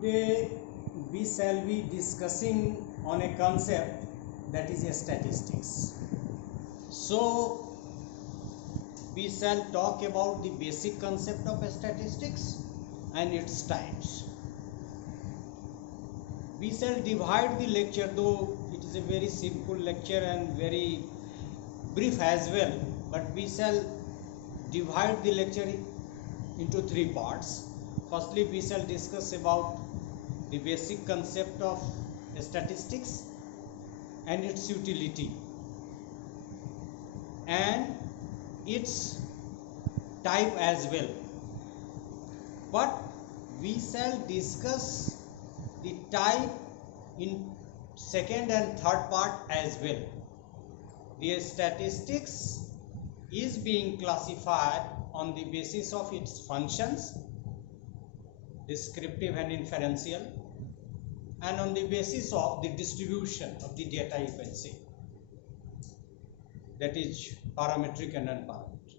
Today we shall be discussing on a concept that is statistics. So we shall talk about the basic concept of statistics and its types. We shall divide the lecture, though it is a very simple lecture and very brief as well, but we shall divide the lecture into three parts. Firstly, we shall discuss about the basic concept of statistics and its utility and its type as well. But we shall discuss the type in second and third part as well. The statistics is being classified on the basis of its functions, descriptive and inferential, and on the basis of the distribution of the data, you can say, that is parametric and non-parametric.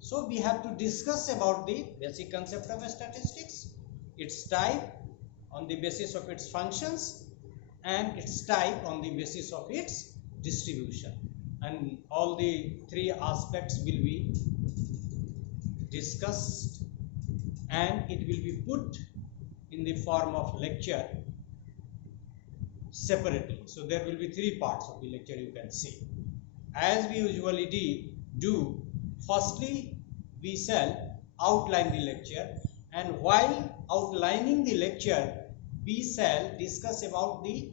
So we have to discuss about the basic concept of statistics, its type on the basis of its functions, and its type on the basis of its distribution, and all the three aspects will be discussed and it will be put in the form of lecture separately. So there will be three parts of the lecture, you can see. As we usually do, firstly we shall outline the lecture, and while outlining the lecture we shall discuss about the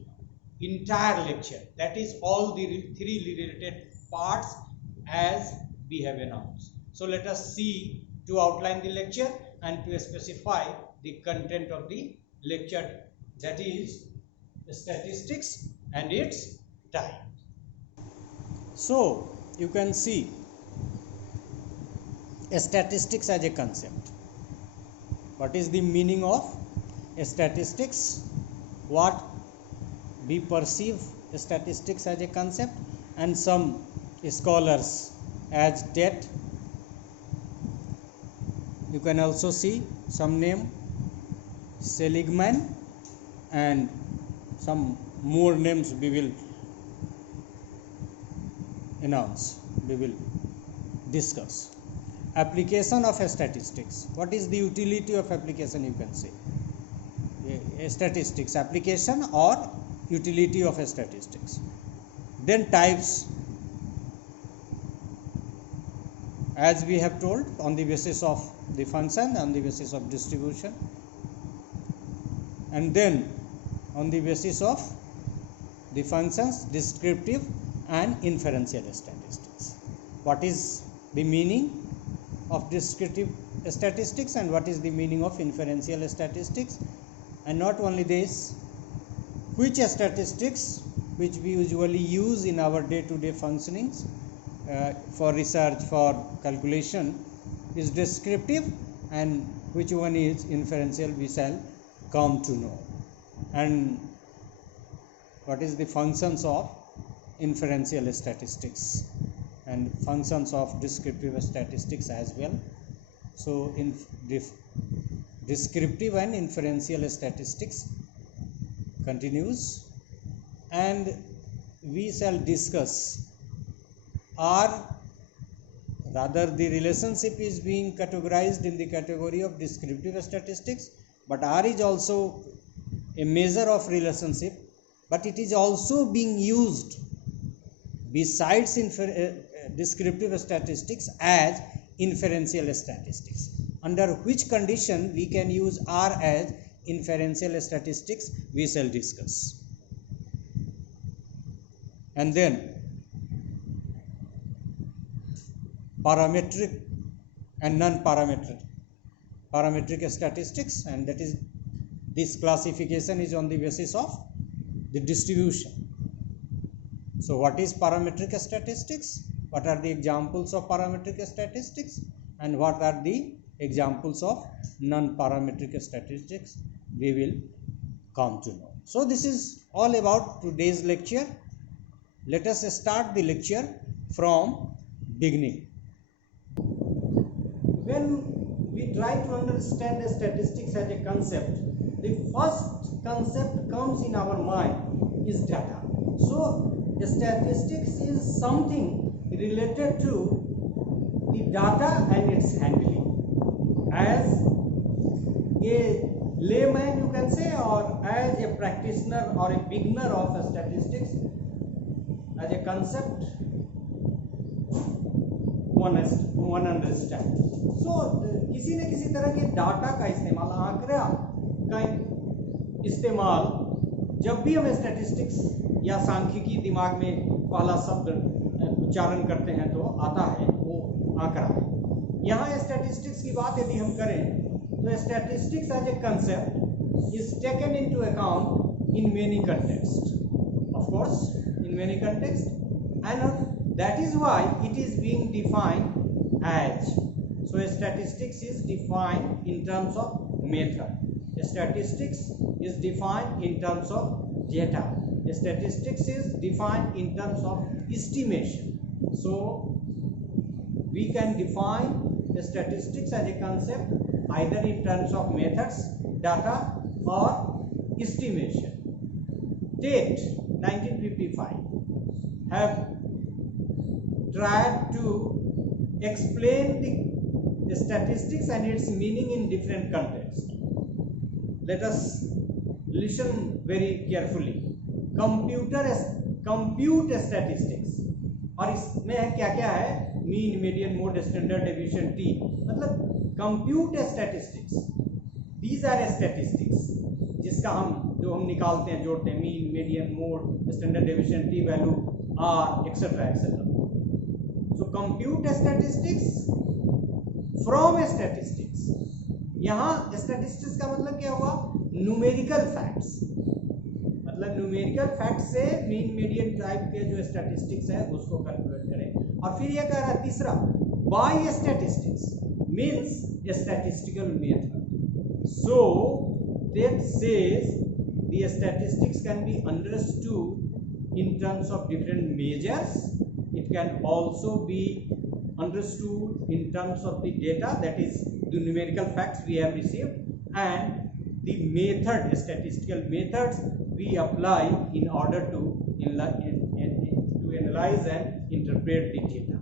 entire lecture, that is all the three related parts as we have announced. So let us see to outline the lecture and to specify the content of the lecture, that is statistics and its type. So you can see statistics as a concept. What is the meaning of statistics? What we perceive statistics as a concept, and some scholars as that. You can also see some name Seligman, and some more names we will announce, we will discuss. Application of statistics. What is the utility of application, you can say? Statistics, application or utility of statistics. Then types, as we have told, on the basis of the function, on the basis of distribution, and then on the basis of the functions, descriptive and inferential statistics. What is the meaning of descriptive statistics and what is the meaning of inferential statistics? And not only this, which statistics which we usually use in our day-to-day functionings for research, for calculation, is descriptive, and which one is inferential, we shall come to know. And what is the functions of inferential statistics and functions of descriptive statistics as well. So in descriptive and inferential statistics continues, and we shall discuss, the relationship is being categorized in the category of descriptive statistics, but R is also a measure of relationship, but it is also being used besides descriptive statistics as inferential statistics, under which condition we can use R as inferential statistics we shall discuss. And then parametric and non-parametric statistics, and that is, this classification is on the basis of the distribution. So what is parametric statistics? What are the examples of parametric statistics, and what are the examples of non-parametric statistics, we will come to know. So this is all about today's lecture. Let us start the lecture from beginning. When we try to understand statistics as a concept, the first concept comes in our mind is data. So statistics is something related to the data and its handling. As a layman you can say, or as a practitioner or a beginner of statistics, as a concept one understand. So किसी न किसी तरह के data का इस्तेमाल, आंकड़ा का इस्तेमाल जब भी हम स्टैटिस्टिक्स या सांख्यिकी दिमाग में पहला शब्द उच्चारण करते हैं तो आता है वो आंकड़ा है। यहाँ स्टैटिस्टिक्स की बात यदि हम करें तो statistics as a concept is taken into account in many context, of course in many context, and that is why it is being defined as. So statistics is defined in terms of method, statistics is defined in terms of data, statistics is defined in terms of estimation. So we can define statistics as a concept either in terms of methods, data or estimation. Date 1955 have tried to explain the statistics and its meaning in different contexts. Let us listen very carefully. Compute statistics, और इसमें क्या क्या है, mean, median, mode, standard deviation, T, मतलब compute statistics, these are statistics जिसका जो हम निकालते हैं, जोड़ते हैं, mean, median, mode, standard deviation, T value, R, etcetera etcetera. So compute statistics from statistics. यहाँ statistics का मतलब क्या हुआ, numerical facts, मतलब numerical facts से मीन, मीडियन टाइप के जो statistics है उसको कैलकुलेट करें. और फिर ये कह रहा है तीसरा, by statistics means statistical method. So that says the statistics can be understood in terms of different measures. It can also be understood in terms of the data, that is the numerical facts we have received, and the method, statistical methods we apply in order to analyze and interpret the data.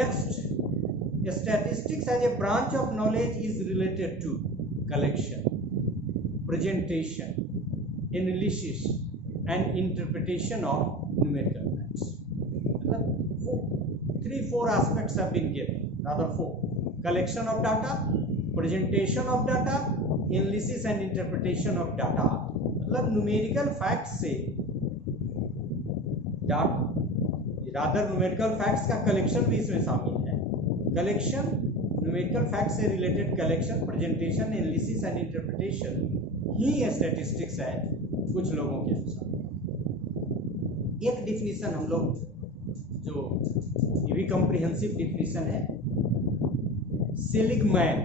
Next, statistics as a branch of knowledge is related to collection, presentation, analysis and interpretation of numerical facts. 3-4 aspects have been given, rather 4: collection of data, presentation of data, analysis and interpretation of data. मतलब numerical facts से rather numerical facts का collection भी इसमें शामिल है. collection, numerical facts से related collection, presentation, analysis and interpretation he statistics है कुछ लोगों के अनुसार. एक डिफिनीशन हम लोग, जो ये भी कॉम्प्रिहेंसिव डिफिनीशन है, सेलिगमैन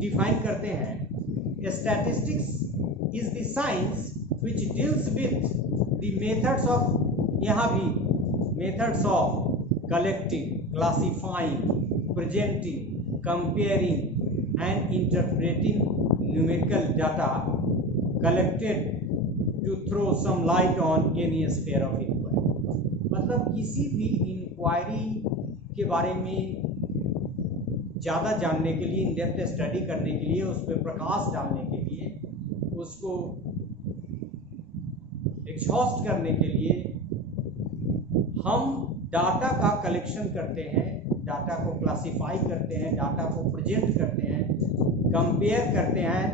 डिफाइन करते हैं, statistics is the science which deals with the methods of, यहाँ भी methods of collecting, classifying, presenting, comparing and interpreting numerical data collected to throw some light on any sphere of inquiry. मतलब किसी भी inquiry के बारे में ज़्यादा जानने के लिए, इन डेप्थ स्टडी करने के लिए, उस पर प्रकाश डालने के लिए, उसको एग्जॉस्ट करने के लिए हम डाटा का कलेक्शन करते हैं, डाटा को क्लासिफाई करते हैं, डाटा को प्रेजेंट करते हैं, कंपेयर करते हैं,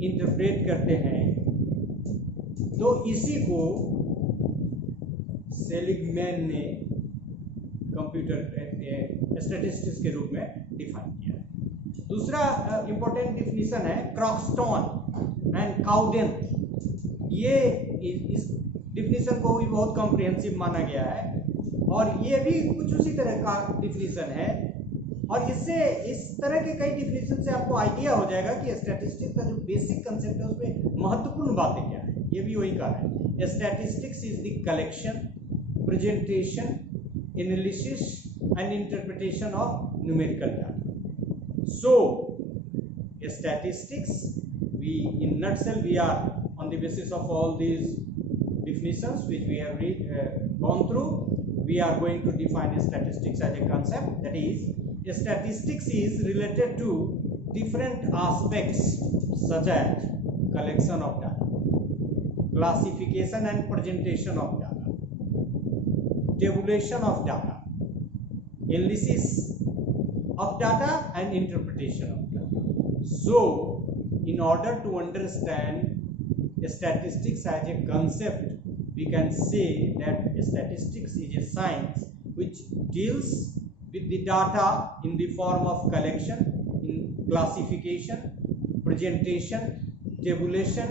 इंटरप्रेट करते हैं. तो इसी को सेलिगमैन ने कंप्यूटर स्टैटिस्टिक्स के रूप में डिफाइन किया है. दूसरा इंपॉर्टेंट डिफिनीशन है क्रॉक्सटन एंड काउडेन. ये इस डिफिनीशन को भी बहुत कॉम्प्रिहेंसिव माना गया है और ये भी कुछ उसी तरह का डिफिनीशन है. और इससे इस तरह के कई डिफिनीशन से आपको आइडिया हो जाएगा कि स्टैटिस्टिक्स का जो बेसिक कंसेप्ट है उसमें महत्वपूर्ण बातें क्या है. ये भी वही कहा है, statistics is the collection, presentation, analysis and interpretation of numerical data. So statistics. We, in nutshell, we are on the basis of all these definitions which we have gone through, we are going to define statistics as a concept. That is, statistics is related to different aspects such as collection of data, classification and presentation of data, tabulation of data, analysis of data and interpretation of data. So in order to understand statistics as a concept, we can say that statistics is a science which deals with the data in the form of collection, in classification, presentation, tabulation,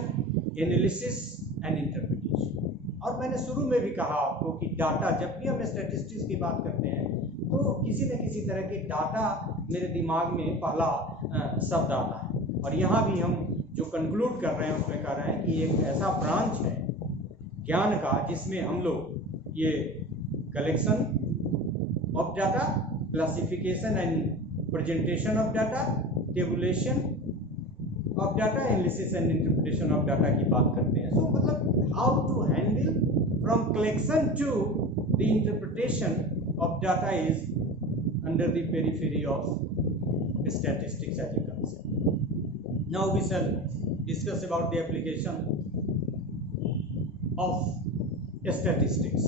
analysis and interpretation. और मैंने शुरू में भी कहा आपको कि data, जब भी हम स्टैटिस्टिक्स की बात करते हैं तो किसी न किसी तरह के डाटा मेरे दिमाग में पहला शब्द आता है। और यहाँ भी हम जो कंक्लूड कर रहे हैं उसमें कह रहे हैं कि एक ऐसा ब्रांच है ज्ञान का जिसमें हम लोग ये collection of data, classification and presentation of data, tabulation of data, analysis and interpretation of data की बात करते हैं। सो मतलब how to handle from collection to the interpretation of data is under the periphery of statistics as a concept. Now we shall discuss about the application of statistics,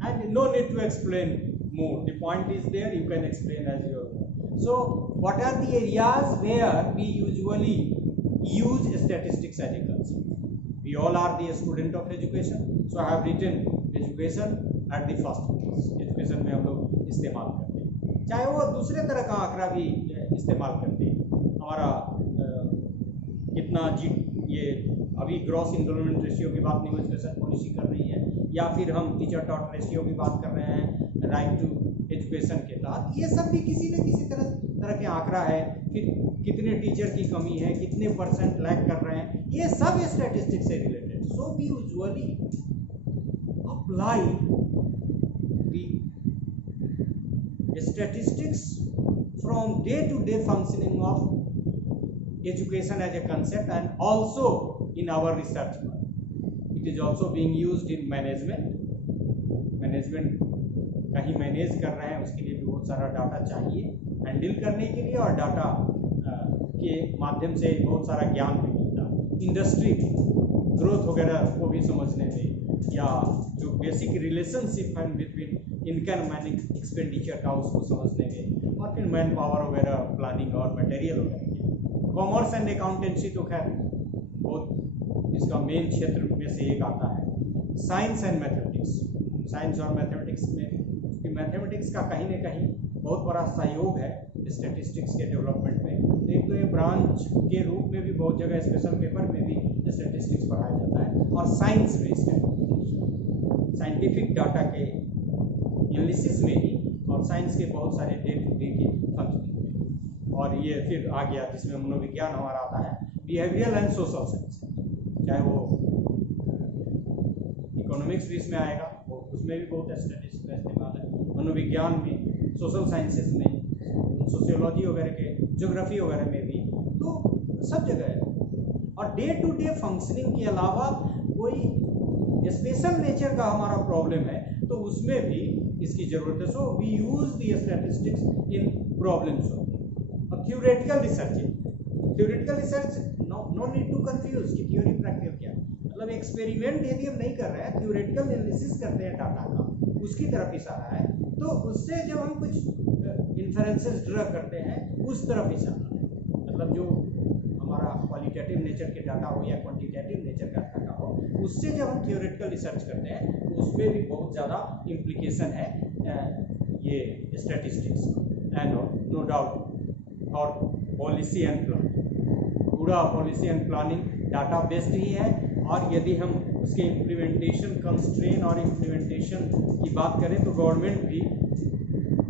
and no need to explain more. The point is there, you can explain as your own. So what are the areas where we usually use statistics as a concept? We all are the student of education, so I have written education at the first place. Education में हम लोग इस्तेमाल करते हैं, चाहे वो दूसरे तरह का आंकड़ा भी इस्तेमाल करते हैं। हमारा कितना ये अभी ग्रॉस इनरोलमेंट रेशियो की बात न्यू एजुकेशन पॉलिसी कर रही है, या फिर हम टीचर टॉट रेशियो की बात कर रहे हैं राइट टू एजुकेशन के तहत। ये सब भी किसी न किसी तरह के आंकड़ा है। फिर कितने टीचर की कमी है, कितने % लैग कर रहे हैं, ये सब स्टैटिस्टिक्स से related. So we usually apply statistics from day-to-day functioning of education as a concept, and also in our research work. It is also being used in management कहीं मैनेज कर रहे हैं, उसके लिए भी बहुत सारा डाटा चाहिए हैंडल करने के लिए, और डाटा के माध्यम से बहुत सारा ज्ञान भी मिलता है। इंडस्ट्री ग्रोथ वगैरह को भी समझने में, या जो बेसिक रिलेशनशिप है बिटवीन इनकम एंड एक्सपेंडिचर का उसको समझने में, और फिर मैन पावर वगैरह, प्लानिंग और मटेरियल वगैरह। कॉमर्स एंड अकाउंटेंसी तो खैर बहुत इसका मेन क्षेत्र में से एक आता है। साइंस एंड मैथमेटिक्स, साइंस और मैथमेटिक्स में, मैथमेटिक्स का कहीं न कहीं बहुत बड़ा सहयोग है स्टैटिस्टिक्स के डेवलपमेंट में। एक तो ये ब्रांच के रूप में भी बहुत जगह स्पेशल पेपर में भी स्टैटिस्टिक्स पढ़ाया जाता है, और साइंस में साइंटिफिक डाटा के एनालिसिस में ही, और साइंस के बहुत सारे डे टू डे के फंक्शनिंग में। और ये फिर आ गया जिसमें मनोविज्ञान हमारा आता है, बिहेवियरल एंड सोशल साइंस, चाहे वो इकोनॉमिक्स भी इसमें आएगा, वो उसमें भी बहुत स्टैटिस्टिक्स का इस्तेमाल है। मनोविज्ञान में, सोशल साइंसेज में, सोशियोलॉजी वगैरह के, ज्योग्राफी वगैरह में भी, तो सब जगह है। और डे टू डे फंक्शनिंग के अलावा कोई स्पेशल नेचर का हमारा प्रॉब्लम है तो उसमें भी इसकी जरूरत है। So we use the statistics in problem solving. और theoretical research no need to confuse कि थ्योरी प्रैक्टिकल क्या है। मतलब एक्सपेरिमेंट यदि हम नहीं कर रहे हैं, थ्योरेटिकल एनालिसिस करते हैं डाटा का, उसकी तरफ इशारा है। तो उससे जब हम कुछ इन्फरेंसेस ड्रा करते हैं, उस तरफ इशारा है। मतलब जो हमारा क्वालिटेटिव नेचर के डाटा हो या क्वांटिटेटिव नेचर का डाटा हो, उससे जब हम थ्योरेटिकल रिसर्च करते हैं तो उसमें भी बहुत ज़्यादा इम्प्लीकेशन है ये स्टैटिस्टिक्स एंड नो डाउट। और पॉलिसी एंड प्लानिंग, पूरा policy and planning data based ही है। और यदि हम उसके इम्प्लीमेंटेशन, कंस्ट्रेन और इम्प्लीमेंटेशन की बात करें तो गवर्नमेंट भी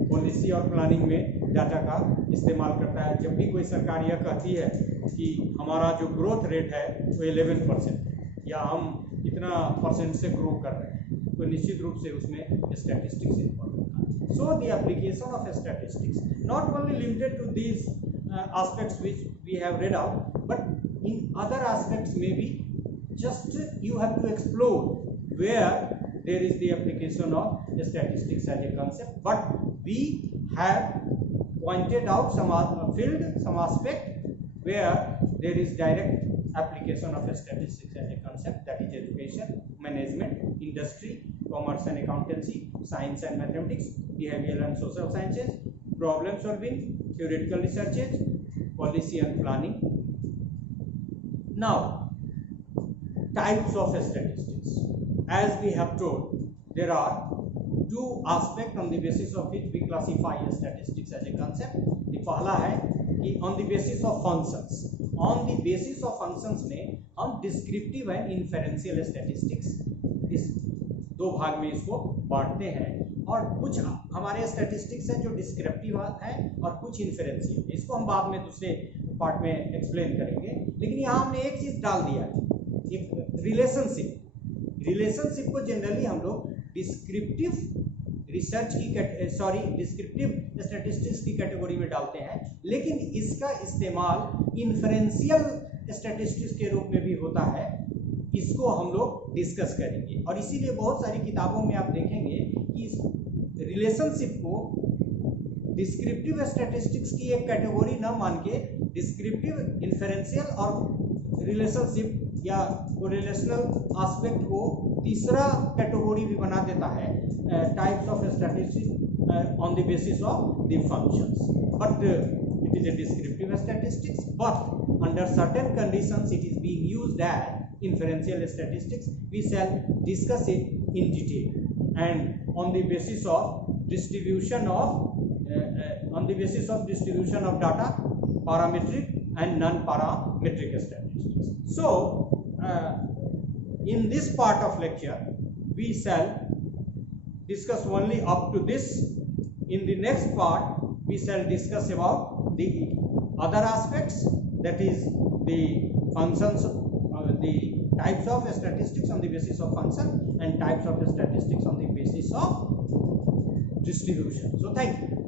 पॉलिसी और प्लानिंग में डाटा का इस्तेमाल करता है। जब भी कोई सरकार यह कहती है कि हमारा जो ग्रोथ रेट है वो 11% या हम इतना % से ग्रो कर रहे हैं, तो निश्चित रूप से उसमें स्टैटिस्टिक्स इन्वॉल्व होता है। So the application of statistics not only limited to this aspects which we have read out, but in other aspects maybe just you have to explore where there is the application of statistics as a concept. But we have pointed out some field, some aspect where there is direct application of statistics as a concept, that is education, management, industry, commerce and accountancy, science and mathematics, behavioral and social sciences, problem solving, theoretical researches, policy and planning. Now, types of statistics. As we have told, there are two aspects on the basis of which we classify statistics as a concept. The पहला है कि on the basis of functions. On the basis of functions में हम descriptive and inferential statistics इस दो भाग में इसको बांटते हैं, और कुछ हमारे स्टैटिस्टिक्स हैं जो डिस्क्रिप्टिव हैं और कुछ इन्फेरेंशियल. इसको हम बाद में दूसरे पार्ट में एक्सप्लेन करेंगे. लेकिन यहाँ हमने एक चीज डाल दिया है, एक रिलेशनशिप. रिलेशनशिप को जनरली हम लोग डिस्क्रिप्टिव रिसर्च की डिस्क्रिप्टिव स्टैटिस्टिक्स की कैटेगरी में डालते हैं, लेकिन इसका इस्तेमाल इन्फरेंशियल स्टैटिस्टिक्स के रूप में भी होता है. इसको हम लोग डिस्कस करेंगे, और इसीलिए बहुत सारी किताबों में आप देखेंगे कि इस रिलेशनशिप को डिस्क्रिप्टिव स्टैटिस्टिक्स की एक कैटेगरी न मान के डिस्क्रिप्टिव, इन्फरेंशियल और रिलेशनशिप या रिलेशनल एस्पेक्ट को तीसरा कैटेगरी भी बना देता है, types of statistics on the basis of the functions. But it is a descriptive statistics, but under certain conditions it is being used as inferential statistics. We shall discuss it in detail, and on the basis of distribution of data, parametric and non-parametric statistics. So in this part of lecture we shall discuss only up to this. In the next part we shall discuss about the other aspects, that is the functions, the types of statistics on the basis of function and types of statistics on the basis of distribution. So thank you.